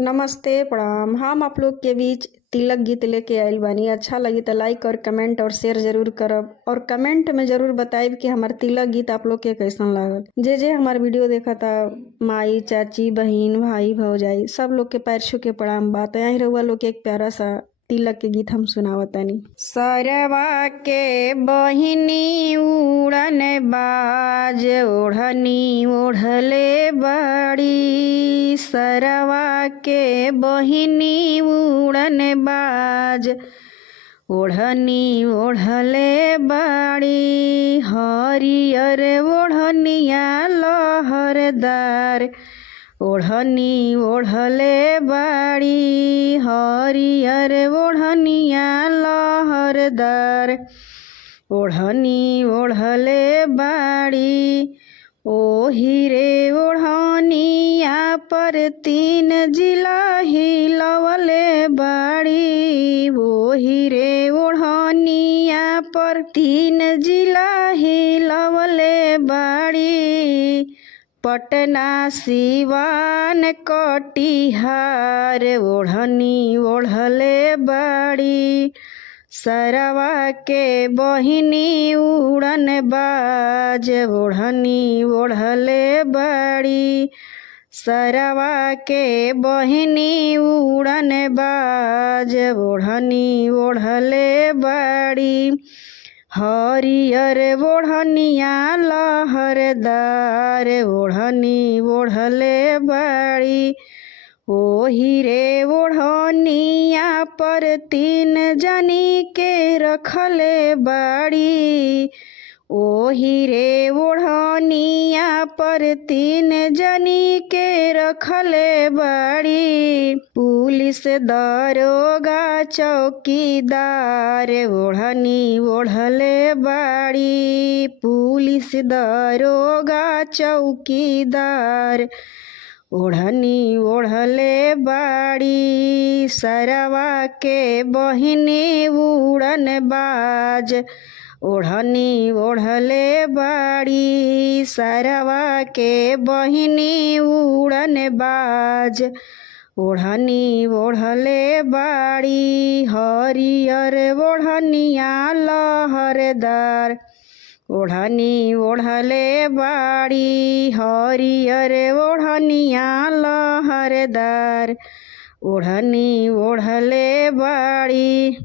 नमस्ते प्रणाम। हम आप लोग के बीच तिलक गीत लेके आइल बानी। अच्छा लगी तो लाइक और कमेंट और शेयर जरूर करब और कमेंट में जरूर बताइब कि हमार तिलक गीत आप लोग के कैसन लागल। जे जे हमार वीडियो देखा था, माई चाची बहन भाई भौजाई सब लोग के पैर छू के प्रणाम। बात यहीं रहुआ लोग के एक प्यारा सा तिलक के गीत हम सुनावतानी। सरवा के बहिनी उड़न बाज ओढ़नी ओढ़ले बड़ी। सरवा के बहिनी उड़न बाज ओढ़नी ओढ़ले बड़ी। हरियर ओढ़निया लहरदार ओढ़नी ओढ़ले बाड़ी। हरियर ओढ़निया लहरदार ओढ़नी ओढ़ले बाड़ी। ओही रे ओढ़निया पर तीन जिला हिलवले बाड़ी। ओही रे ओढ़निया पर तीन जिला हिलवले बाड़ी। पटना सिवान कटिहार ओढ़नी ओढ़ले बाड़ी। सरवा के बहिनी उड़न बाज ओढ़नी ओढ़ले बाड़ी। सरवा के बहिनी उड़न बाज ओढ़नी ओढ़ले बाड़ी। हरियर ओढ़निया लहरदार ओढ़नी ओढ़ले बाड़ी। ओही रे ओढ़निया पर तीन जनी के रखले बाड़ी। ओही रे ओढ़निया पर तीन जनी के रखले बाड़ी। पुलिस दरोगा चौकीदार ओढ़नी ओढ़ले बाड़ी। पुलिस दरोगा चौकीदार ओढ़नी ओढ़ले बाड़ी। सरवा के बहिनी उड़न बाज ओढ़नी ओढ़ले बाड़ी। सरवा के बहिनी उड़न बाज ओढ़नी ओढ़ले बाड़ी। हरियर ओढ़निया लहरदार ओढ़नी ओढ़ले बाड़ी। हरियर ओढ़निया लहरदार ओढ़नी ओढ़ले बाड़ी।